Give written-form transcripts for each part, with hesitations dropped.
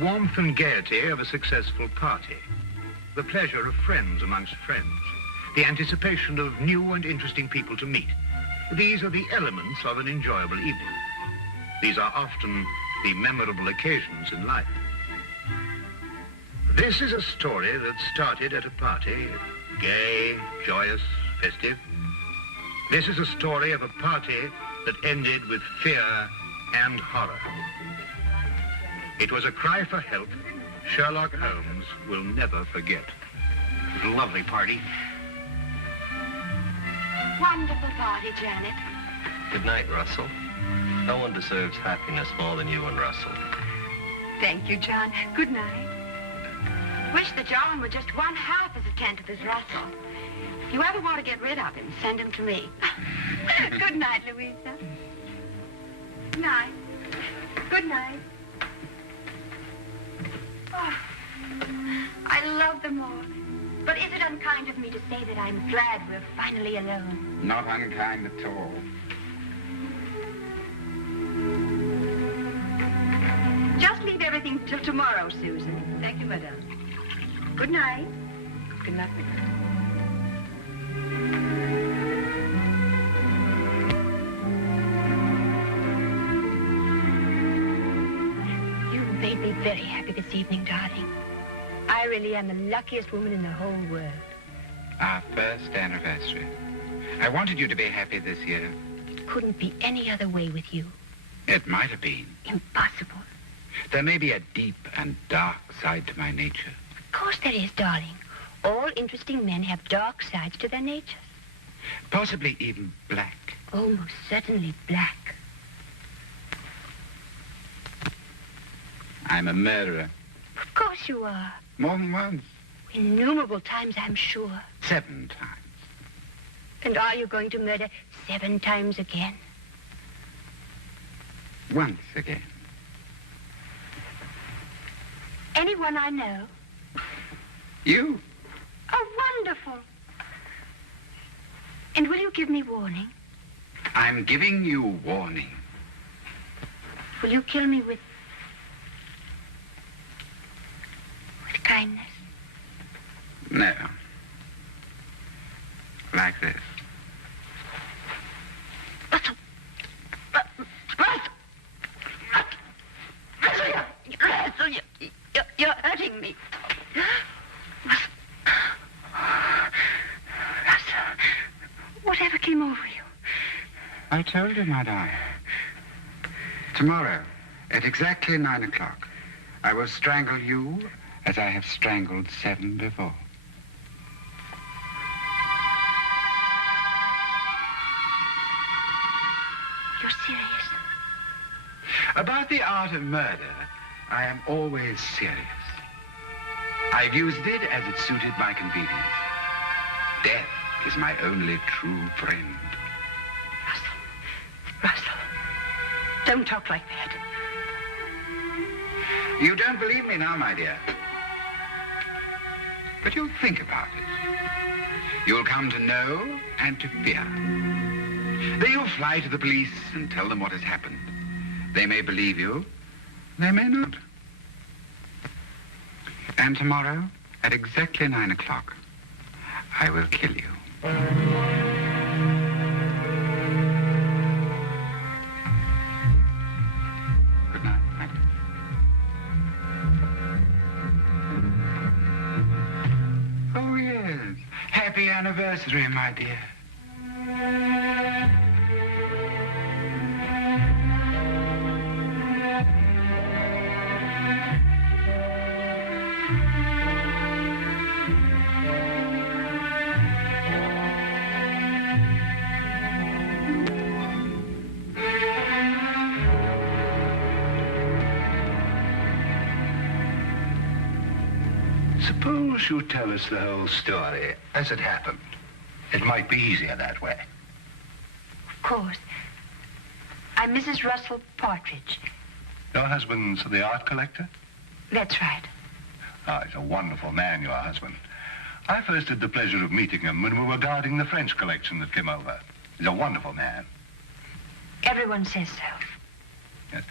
warmth and gaiety of a successful party, the pleasure of friends amongst friends, the anticipation of new and interesting people to meet. These are the elements of an enjoyable evening. These are often the memorable occasions in life. This is a story that started at a party, gay, joyous, festive. This is a story of a party that ended with fear and horror. It was a cry for help Sherlock Holmes will never forget. It was a lovely party. Wonderful party, Janet. Good night, Russell. No one deserves happiness more than you and Russell. Thank you, John. Good night. Wish that John were just one half as attentive as Russell. If you ever want to get rid of him, send him to me. Good night, Louisa. Good night. Good night. Oh, I love them all. But is it unkind of me to say that I'm glad we're finally alone? Not unkind at all. Just leave everything till tomorrow, Susan. Thank you, madame. Good night. Good night, madame. You made me very happy this evening, darling. I really am the luckiest woman in the whole world. Our first anniversary. I wanted you to be happy this year. It couldn't be any other way with you. It might have been. Impossible. There may be a deep and dark side to my nature. Of course there is, darling. All interesting men have dark sides to their natures. Possibly even black. Oh, most certainly black. I'm a murderer. Of course you are. More than once. Innumerable times, I'm sure. 7 times. And are you going to murder 7 times again? Once again. Anyone I know? You? Oh, wonderful. And will you give me warning? I'm giving you warning. Will you kill me with kindness? No. Like this. Russell! Russell, you're hurting me. Russell, whatever came over you? I told you, my darling. Tomorrow, at exactly 9 o'clock, I will strangle you as I have strangled 7 before. You're serious? About the art of murder, I am always serious. I've used it as it suited my convenience. Death is my only true friend. Russell, don't talk like that. You don't believe me now, my dear. But you'll think about it. You'll come to know and to fear. Then you'll fly to the police and tell them what has happened. They may believe you, they may not. And tomorrow, at exactly 9 o'clock, I will kill you. Good night, Magda. Oh, yes. Happy anniversary, my dear. Suppose you tell us the whole story as it happened. It might be easier that way. Of course. I'm Mrs. Russell Partridge. Your husband's the art collector? That's right. Oh, he's a wonderful man, your husband. I first had the pleasure of meeting him when we were guarding the French collection that came over. He's a wonderful man. Everyone says so. Yes.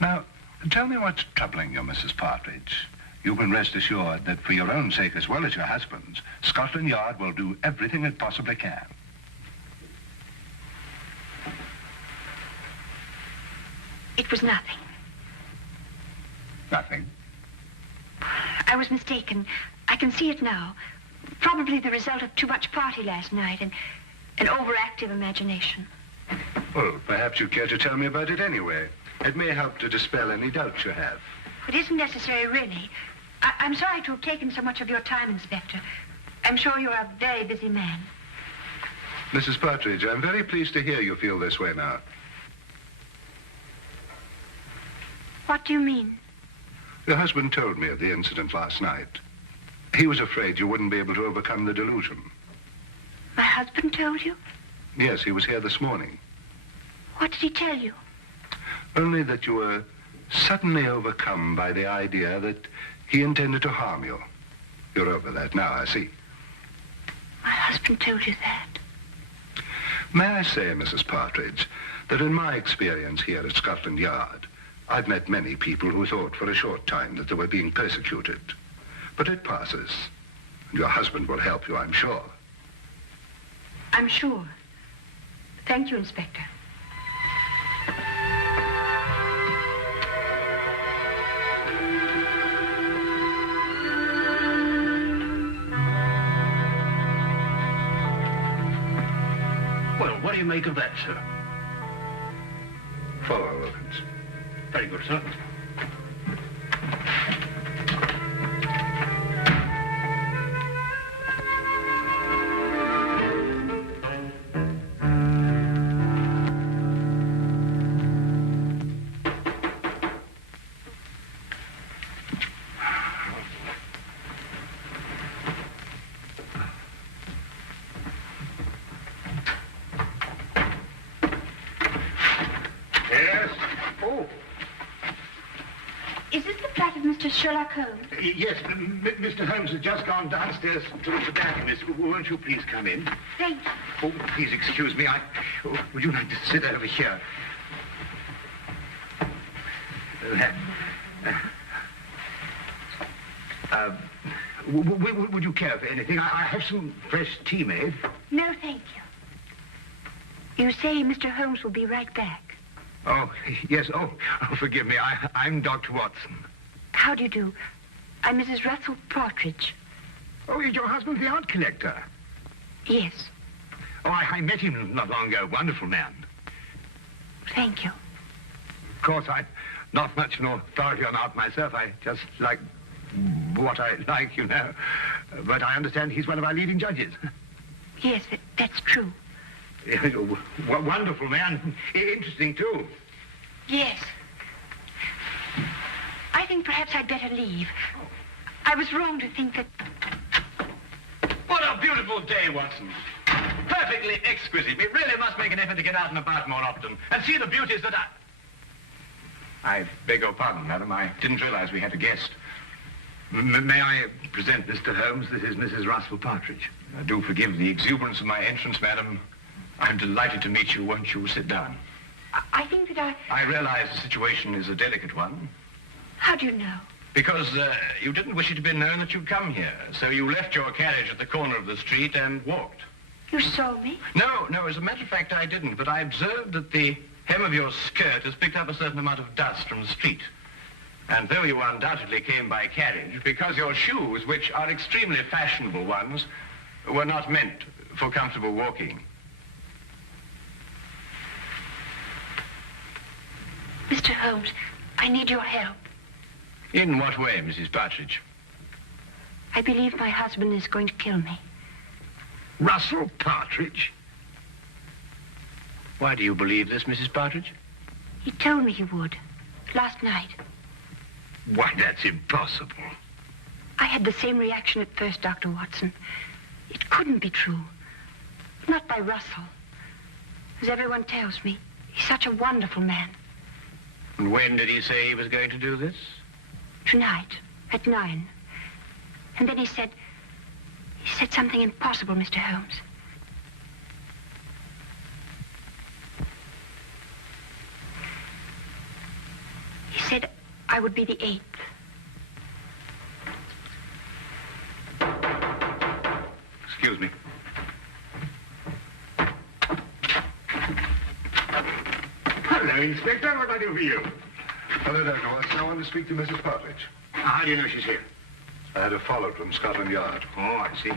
Now, Tell me what's troubling you, Mrs. Partridge. You can rest assured that for your own sake as well as your husband's, Scotland Yard will do everything it possibly can. It was nothing. Nothing? I was mistaken. I can see it now. Probably the result of too much party last night and an overactive imagination. Well, perhaps you'd care to tell me about it anyway. It may help to dispel any doubts you have. It isn't necessary, really. I'm sorry to have taken so much of your time, Inspector. I'm sure you're a very busy man. Mrs. Partridge, I'm very pleased to hear you feel this way now. What do you mean? Your husband told me of the incident last night. He was afraid you wouldn't be able to overcome the delusion. My husband told you? Yes, he was here this morning. What did he tell you? Only that you were suddenly overcome by the idea that he intended to harm you. You're over that now, I see. My husband told you that? May I say, Mrs. Partridge, that in my experience here at Scotland Yard, I've met many people who thought for a short time that they were being persecuted. But it passes. Your husband will help you, I'm sure. I'm sure. Thank you, Inspector. Well, what do you make of that, sir? Follow, Wilkins. Very good, sir. Sherlock Holmes? Yes, Mr. Holmes has just gone downstairs to the tobacconist. Won't you please come in? Thank you. Oh, please excuse me. Would you like to sit over here? Would you care for anything? I have some fresh tea made. No, thank you. You say Mr. Holmes will be right back. Oh, yes. Oh, forgive me. I'm Dr. Watson. How do you do? I'm Mrs. Russell Partridge. Oh, your husband's the art collector? Yes. Oh, I met him not long ago. Wonderful man. Thank you. Of course, I'm not much an authority on art myself. I just like what I like, you know. But I understand he's one of our leading judges. Yes, that's true. Wonderful man. Interesting, too. Yes. I think perhaps I'd better leave. I was wrong to think that... What a beautiful day, Watson. Perfectly exquisite. We really must make an effort to get out and about more often and see the beauties that are... I beg your pardon, madam. I didn't realize we had a guest. May I present Mr. Holmes? This is Mrs. Russell Partridge. Do forgive the exuberance of my entrance, madam. I'm delighted to meet you. Won't you sit down? I think that I realize the situation is a delicate one. How do you know? Because you didn't wish it to be known that you'd come here. So you left your carriage at the corner of the street and walked. You saw me? No, as a matter of fact, I didn't. But I observed that the hem of your skirt has picked up a certain amount of dust from the street. And though you undoubtedly came by carriage, because your shoes, which are extremely fashionable ones, were not meant for comfortable walking. Mr. Holmes, I need your help. In what way, Mrs. Partridge? I believe my husband is going to kill me. Russell Partridge? Why do you believe this, Mrs. Partridge? He told me he would. Last night. Why, that's impossible. I had the same reaction at first, Dr. Watson. It couldn't be true. Not by Russell. As everyone tells me, he's such a wonderful man. And when did he say he was going to do this? Tonight, at 9. And then he said something impossible, Mr. Holmes. He said, I would be the 8th. Excuse me. Hello, Inspector. What do I do for you? Hello, Dr. Watson. I want to speak to Mrs. Partridge. How do you know she's here? I had her followed from Scotland Yard. Oh, I see.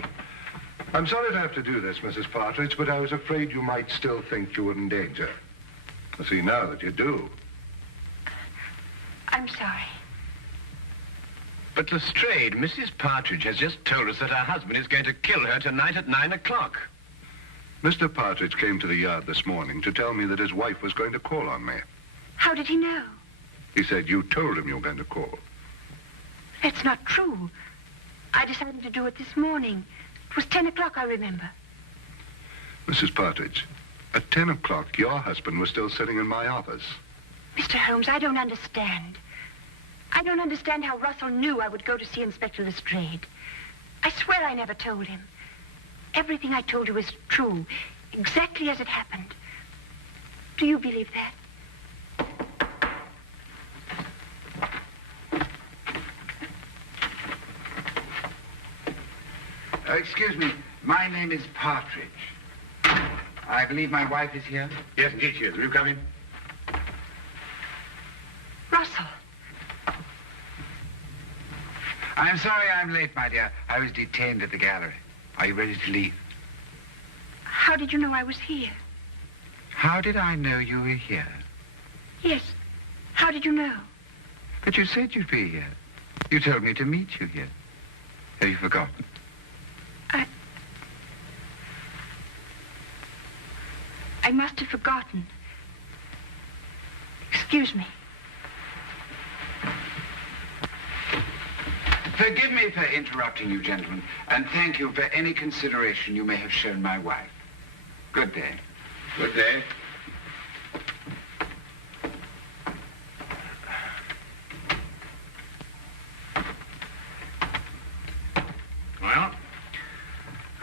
I'm sorry to have to do this, Mrs. Partridge, but I was afraid you might still think you were in danger. I see now that you do. I'm sorry. But Lestrade, Mrs. Partridge has just told us that her husband is going to kill her tonight at 9 o'clock. Mr. Partridge came to the yard this morning to tell me that his wife was going to call on me. How did he know? He said you told him you were going to call. That's not true. I decided to do it this morning. It was 10 o'clock, I remember. Mrs. Partridge, at 10 o'clock, your husband was still sitting in my office. Mr. Holmes, I don't understand. I don't understand how Russell knew I would go to see Inspector Lestrade. I swear I never told him. Everything I told you is true, exactly as it happened. Do you believe that? Excuse me. My name is Partridge. I believe my wife is here. Yes, indeed, she is. Will you come in? Russell. I'm sorry I'm late, my dear. I was detained at the gallery. Are you ready to leave? How did you know I was here? How did I know you were here? Yes. How did you know? But you said you'd be here. You told me to meet you here. Have you forgotten? I must have forgotten. Excuse me. Forgive me for interrupting you, gentlemen, and thank you for any consideration you may have shown my wife. Good day. Good day. Well,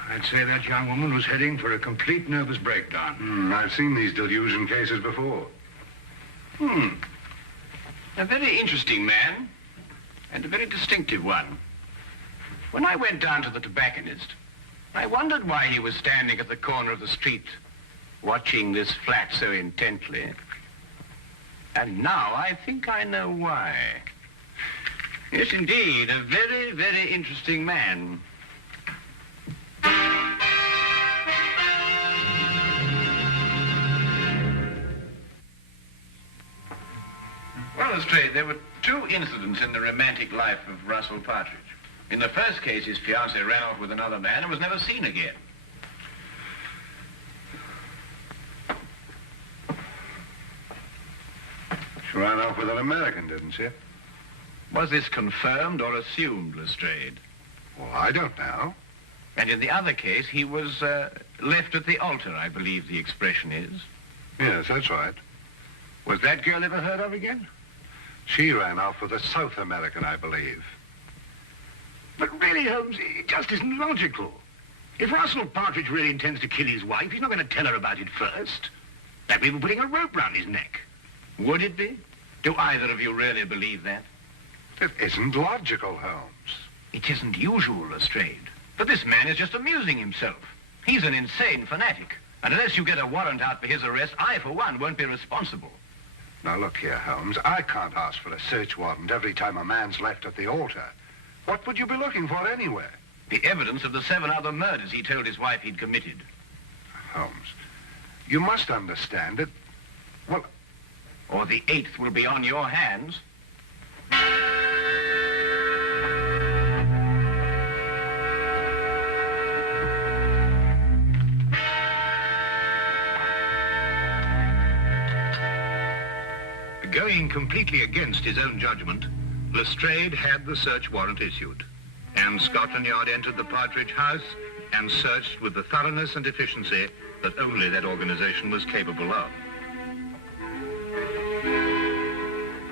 I'd say that young woman was heading for a complete nervous breakdown. I've seen these delusion cases before. A very interesting man, and a very distinctive one. When I went down to the tobacconist, I wondered why he was standing at the corner of the street, watching this flat so intently. And now I think I know why. Yes, indeed, a very, very interesting man. Well, Lestrade, there were two incidents in the romantic life of Russell Partridge. In the first case, his fiancée ran off with another man and was never seen again. She ran off with an American, didn't she? Was this confirmed or assumed, Lestrade? Well, I don't know. And in the other case, he was left at the altar, I believe the expression is. Yes, that's right. Was that girl ever heard of again? She ran off with a South American, I believe. But really, Holmes, it just isn't logical. If Russell Partridge really intends to kill his wife, he's not going to tell her about it first. That'd be putting a rope round his neck. Would it be? Do either of you really believe that? It isn't logical, Holmes. It isn't usual, Lestrade. But this man is just amusing himself. He's an insane fanatic. And unless you get a warrant out for his arrest, I, for one, won't be responsible. Now, look here, Holmes. I can't ask for a search warrant every time a man's left at the altar. What would you be looking for anyway? The evidence of the 7 other murders he told his wife he'd committed. Holmes, you must understand that, well... Or the 8th will be on your hands. Going completely against his own judgment, Lestrade had the search warrant issued, and Scotland Yard entered the Partridge house and searched with the thoroughness and efficiency that only that organization was capable of.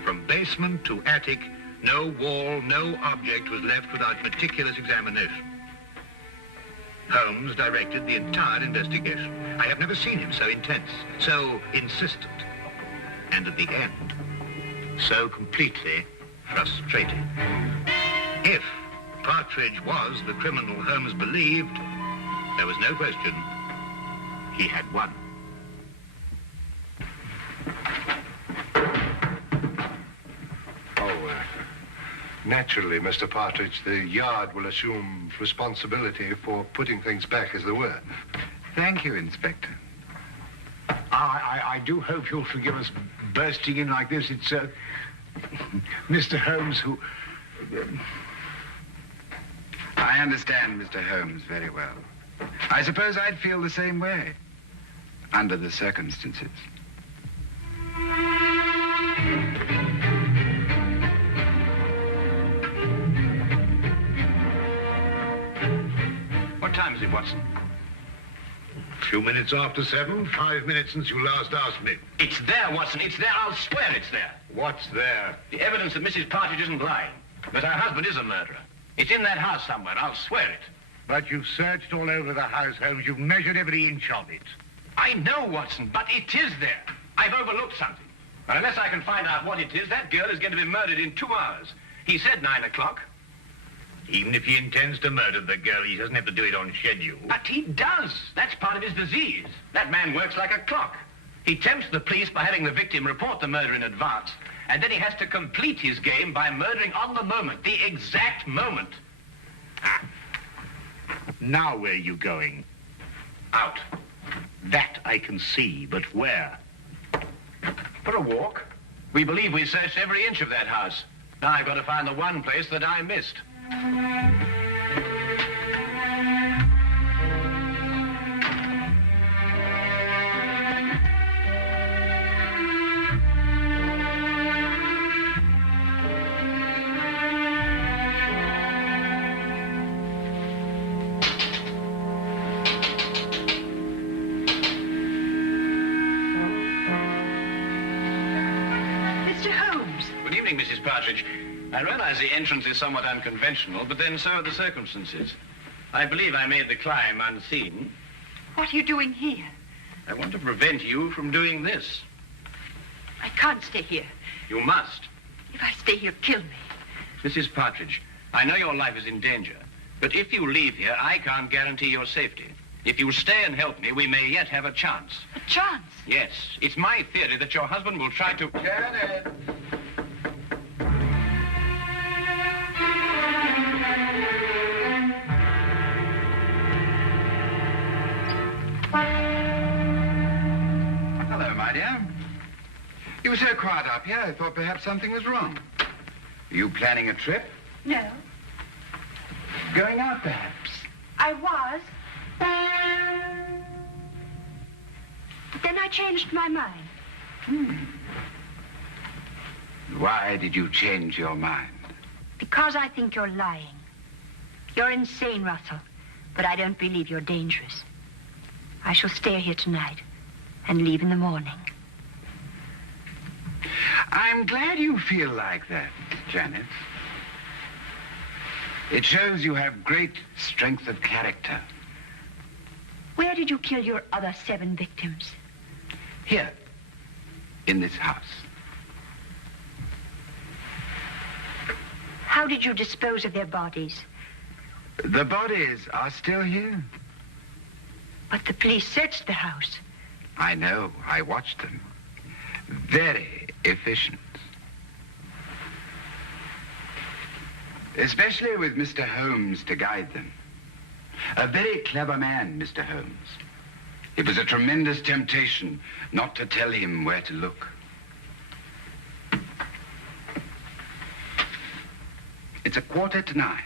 From basement to attic, no wall, no object was left without meticulous examination. Holmes directed the entire investigation. I have never seen him so intense, so insistent, and at the end, so completely frustrated. If Partridge was the criminal Holmes believed, there was no question he had won. Naturally, Mr. Partridge, the yard will assume responsibility for putting things back as they were. Thank you, Inspector. I do hope you'll forgive us bursting in like this. It's, Mr. Holmes who... I understand Mr. Holmes very well. I suppose I'd feel the same way, under the circumstances. What time is it, Watson? A few minutes after 7, 5 minutes since you last asked me. It's there, Watson. It's there. I'll swear it's there. What's there? The evidence that Mrs. Partridge isn't lying. That her husband is a murderer. It's in that house somewhere. I'll swear it. But you've searched all over the house, Holmes. You've measured every inch of it. I know, Watson, but it is there. I've overlooked something. But unless I can find out what it is, that girl is going to be murdered in 2 hours. He said 9 o'clock. Even if he intends to murder the girl, he doesn't have to do it on schedule. But he does. That's part of his disease. That man works like a clock. He tempts the police by having the victim report the murder in advance, and then he has to complete his game by murdering on the moment, the exact moment. Ah. Now where are you going? Out. That I can see, but where? For a walk. We believe we searched every inch of that house. Now I've got to find the one place that I missed. Mrs. Partridge, I realize the entrance is somewhat unconventional, but then so are the circumstances. I believe I made the climb unseen. What are you doing here? I want to prevent you from doing this. I can't stay here. You must. If I stay here, kill me. Mrs. Partridge, I know your life is in danger, but if you leave here, I can't guarantee your safety. If you stay and help me, we may yet have a chance. A chance? Yes. It's my theory that your husband will try to... Janet! Hello, my dear. You were so quiet up here, I thought perhaps something was wrong. Are you planning a trip? No. Going out, perhaps? I was. But then I changed my mind. Why did you change your mind? Because I think you're lying. You're insane, Russell. But I don't believe you're dangerous. I shall stay here tonight and leave in the morning. I'm glad you feel like that, Janet. It shows you have great strength of character. Where did you kill your other 7 victims? Here, in this house. How did you dispose of their bodies? The bodies are still here. But the police searched the house. I know. I watched them. Very efficient. Especially with Mr. Holmes to guide them. A very clever man, Mr. Holmes. It was a tremendous temptation not to tell him where to look. It's 8:45.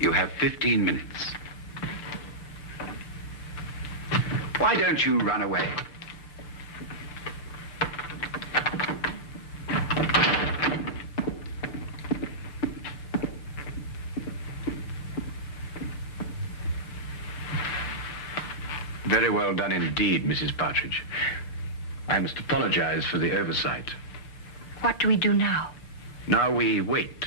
You have 15 minutes. Why don't you run away? Very well done indeed, Mrs. Partridge. I must apologize for the oversight. What do we do now? Now we wait.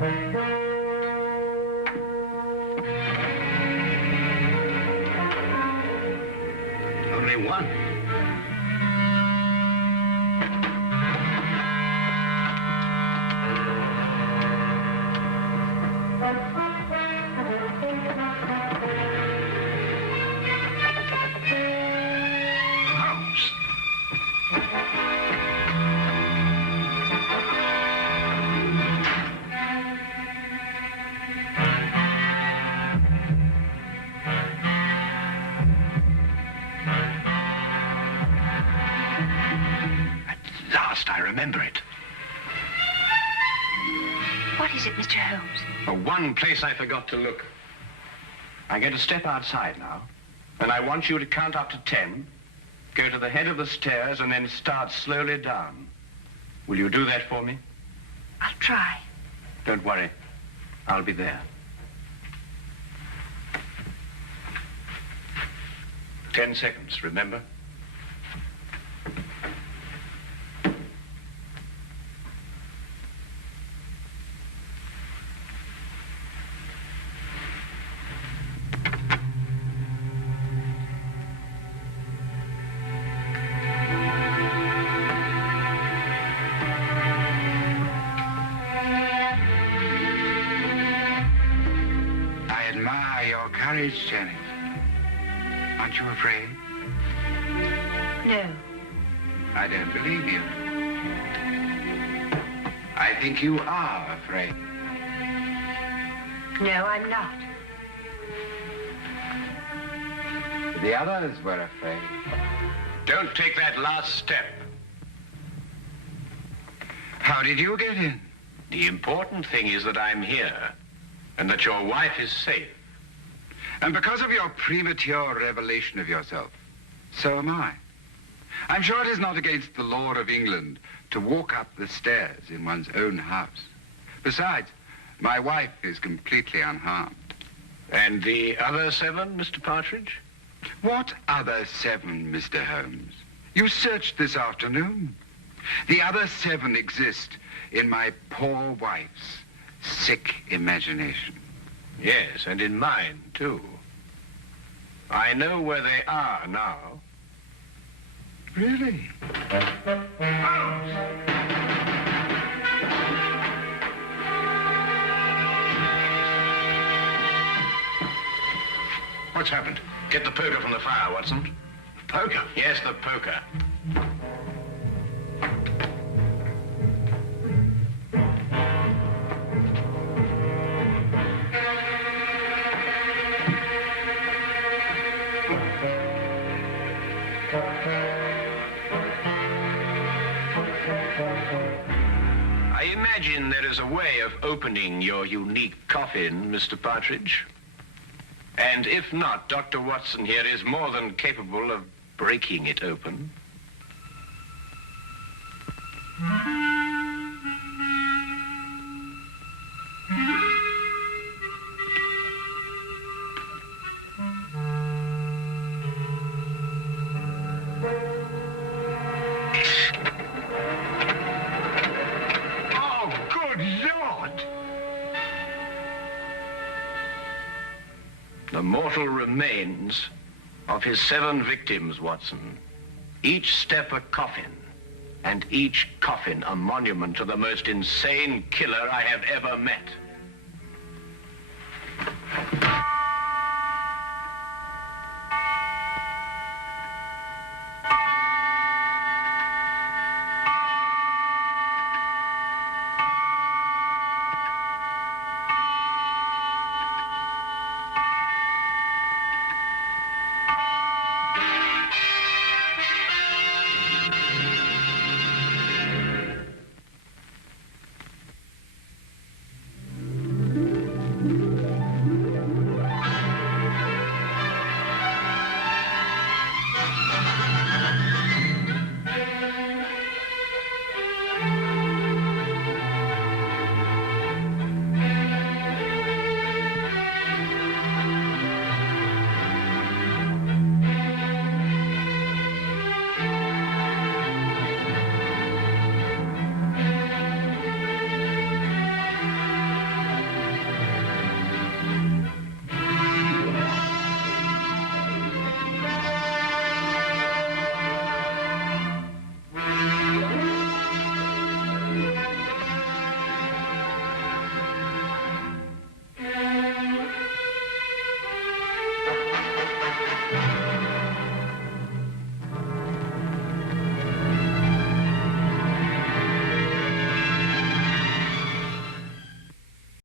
Only one. Holmes. I remember it. What is it, Mr. Holmes? For one place I forgot to look. I'm going to step outside now, and I want you to count up to 10, go to the head of the stairs, and then start slowly down. Will you do that for me? I'll try. Don't worry. I'll be there. 10 seconds, remember? Courage, Janet. Aren't you afraid? No. I don't believe you. I think you are afraid. No, I'm not. The others were afraid. Don't take that last step. How did you get in? The important thing is that I'm here and that your wife is safe. And because of your premature revelation of yourself, so am I. I'm sure it is not against the law of England to walk up the stairs in one's own house. Besides, my wife is completely unharmed. And the other 7, Mr. Partridge? What other 7, Mr. Holmes? You searched this afternoon. The other 7 exist in my poor wife's sick imagination. Yes, and in mine, too. I know where they are now. Really? What's happened? Get the poker from the fire, Watson. Poker? Yes, the poker. I imagine there is a way of opening your unique coffin, Mr. Partridge. And if not, Dr. Watson here is more than capable of breaking it open. The mortal remains of his 7 victims, Watson. Each step a coffin, and each coffin a monument to the most insane killer I have ever met.